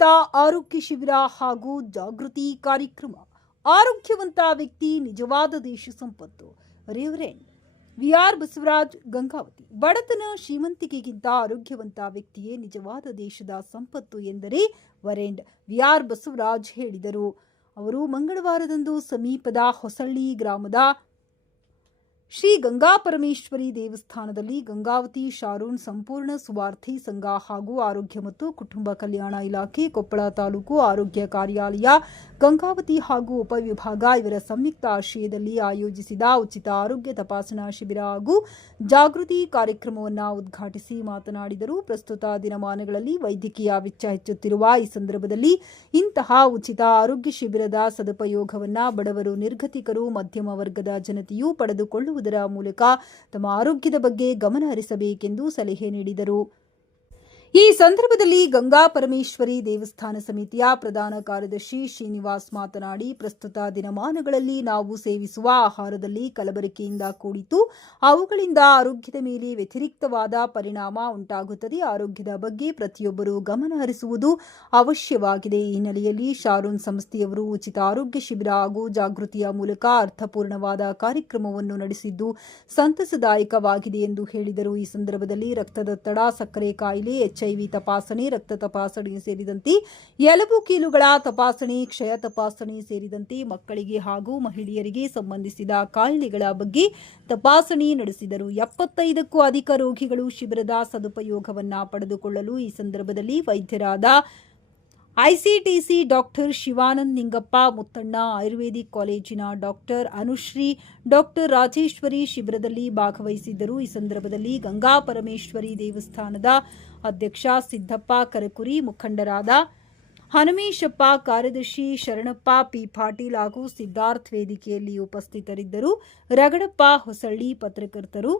ಉಚಿತ ಆರೋಗ್ಯ ಶಿಬಿರ ಹಾಗೂ ಜಾಗೃತಿ ಕಾರ್ಯಕ್ರಮ. ಆರೋಗ್ಯವಂತ ವ್ಯಕ್ತಿ ನಿಜವಾದ ದೇಶ ಸಂಪತ್ತು. ರೆವರೆಂಡ್ ವಿ.ಆರ್. ಬಸವರಾಜ್, ಗಂಗಾವತಿ. ಬಡತನ ಶ್ರೀಮಂತಿಕೆಗಿಂತ ಆರೋಗ್ಯವಂತ ವ್ಯಕ್ತಿಯೇ ನಿಜವಾದ ದೇಶದ ಸಂಪತ್ತು ಎಂದರೆ ವರೆಂಡ್ ವಿ.ಆರ್. ಬಸವರಾಜ್ ಹೇಳಿದರು. ಅವರು ಮಂಗಳವಾರದಂದು ಸಮೀಪದ ಹೊಸಳ್ಳಿ ಗ್ರಾಮದ ಶ್ರೀ ಗಂಗಾಪರಮೇಶ್ವರಿ ದೇವಸ್ಥಾನದಲ್ಲಿ ಗಂಗಾವತಿ ಶಾರೂನ್ ಸಂಪೂರ್ಣ ಸುವಾರ್ಥಿ ಸಂಘ ಹಾಗೂ ಆರೋಗ್ಯ ಮತ್ತು ಕುಟುಂಬ ಕಲ್ಯಾಣ ಇಲಾಖೆ, ಕೊಪ್ಪಳ ತಾಲೂಕು ಆರೋಗ್ಯ ಕಾರ್ಯಾಲಯ, ಗಂಗಾವತಿ ಹಾಗೂ ಉಪವಿಭಾಗ ಇವರ ಸಂಯುಕ್ತ ಆಶ್ರಯದಲ್ಲಿ ಆಯೋಜಿಸಿದ ಉಚಿತ ಆರೋಗ್ಯ ತಪಾಸಣಾ ಶಿಬಿರ ಹಾಗೂ ಜಾಗೃತಿ ಕಾರ್ಯಕ್ರಮವನ್ನು ಉದ್ಘಾಟಿಸಿ ಮಾತನಾಡಿದರು. ಪ್ರಸ್ತುತ ದಿನಮಾನಗಳಲ್ಲಿ ವೈದ್ಯಕೀಯ ವೆಚ್ಚ ಹೆಚ್ಚುತ್ತಿರುವ ಈ ಸಂದರ್ಭದಲ್ಲಿ ಇಂತಹ ಉಚಿತ ಆರೋಗ್ಯ ಶಿಬಿರದ ಸದುಪಯೋಗವನ್ನು ಬಡವರು, ನಿರ್ಗತಿಕರು, ಮಧ್ಯಮ ವರ್ಗದ ಜನತೆಯು ಪಡೆದುಕೊಳ್ಳುವುದರ ಮೂಲಕ ತಮ್ಮ ಆರೋಗ್ಯದ ಬಗ್ಗೆ ಗಮನ ಹರಿಸಬೇಕೆಂದು ಸಲಹೆ ನೀಡಿದರು. ಈ ಸಂದರ್ಭದಲ್ಲಿ ಗಂಗಾಪರಮೇಶ್ವರಿ ದೇವಸ್ಥಾನ ಸಮಿತಿಯ ಪ್ರಧಾನ ಕಾರ್ಯದರ್ಶಿ ಶ್ರೀನಿವಾಸ್ ಮಾತನಾಡಿ, ಪ್ರಸ್ತುತ ದಿನಮಾನಗಳಲ್ಲಿ ನಾವು ಸೇವಿಸುವ ಆಹಾರದಲ್ಲಿ ಕಲಬೆರಕೆಯಿಂದ ಕೂಡಿದ್ದು ಅವುಗಳಿಂದ ಆರೋಗ್ಯದ ಮೇಲೆ ವ್ಯತಿರಿಕ್ತವಾದ ಪರಿಣಾಮ ಉಂಟಾಗುತ್ತದೆ. ಆರೋಗ್ಯದ ಬಗ್ಗೆ ಪ್ರತಿಯೊಬ್ಬರೂ ಗಮನ ಹರಿಸುವುದು ಅವಶ್ಯವಾಗಿದೆ. ಈ ಹಿನ್ನೆಲೆಯಲ್ಲಿ ಶಾರೂನ್ ಸಂಸ್ಥೆಯವರು ಉಚಿತ ಆರೋಗ್ಯ ಶಿಬಿರ ಹಾಗೂ ಜಾಗೃತಿಯ ಮೂಲಕ ಅರ್ಥಪೂರ್ಣವಾದ ಕಾರ್ಯಕ್ರಮವನ್ನು ನಡೆಸಿದ್ದು ಸಂತಸದಾಯಕವಾಗಿದೆ ಎಂದು ಹೇಳಿದರು. ಈ ಸಂದರ್ಭದಲ್ಲಿ ರಕ್ತದೊತ್ತಡ, ಸಕ್ಕರೆ ಕಾಯಿಲೆ, HIV ತಪಾಸಣೆ, ರಕ್ತ ತಪಾಸಣೆ ಸೇರಿದಂತೆ ಎಲುಬು ಕೀಲುಗಳ ತಪಾಸಣೆ, ಕ್ಷಯ ತಪಾಸಣೆ ಸೇರಿದಂತೆ ಮಕ್ಕಳಿಗೆ ಹಾಗೂ ಮಹಿಳೆಯರಿಗೆ ಸಂಬಂಧಿಸಿದ ಕಾಯಿಲೆಗಳ ಬಗ್ಗೆ ತಪಾಸಣೆ ನಡೆಸಿದರು. 75ಕ್ಕೂ ಅಧಿಕ ರೋಗಿಗಳು ಶಿಬಿರದ ಸದುಪಯೋಗವನ್ನು ಪಡೆದುಕೊಳ್ಳಲು ಈ ಸಂದರ್ಭದಲ್ಲಿ ವೈದ್ಯರಾದ ICTC ಡಾಕ್ಟರ್ ಶಿವಾನಂದ್ ನಿಂಗಪ್ಪ, ಮುತ್ತಣ್ಣ, ಆಯುರ್ವೇದಿಕ್ ಕಾಲೇಜಿನ ಡಾಕ್ಟರ್ ಅನುಶ್ರೀ, ಡಾಕ್ಟರ್ ರಾಜೇಶ್ವರಿ ಶಿಬಿರದಲ್ಲಿ ಭಾಗವಹಿಸಿದ್ದರು. ಈ ಸಂದರ್ಭದಲ್ಲಿ ಗಂಗಾಪರಮೇಶ್ವರಿ ದೇವಸ್ಥಾನದ ಅಧ್ಯಕ್ಷ ಸಿದ್ದಪ್ಪ ಕರಕುರಿ, ಮುಖಂಡರಾದ ಹನುಮೇಶಪ್ಪ, ಕಾರ್ಯದರ್ಶಿ ಶರಣಪ್ಪ ಪಿ. ಪಾಟೀಲ್ ಹಾಗೂ ಸಿದ್ಧಾರ್ಥ್ ವೇದಿಕೆಯಲ್ಲಿ ಉಪಸ್ಥಿತರಿದ್ದರು. ರಗಡಪ್ಪ ಹೊಸಳ್ಳಿ, ಪತ್ರಕರ್ತರು.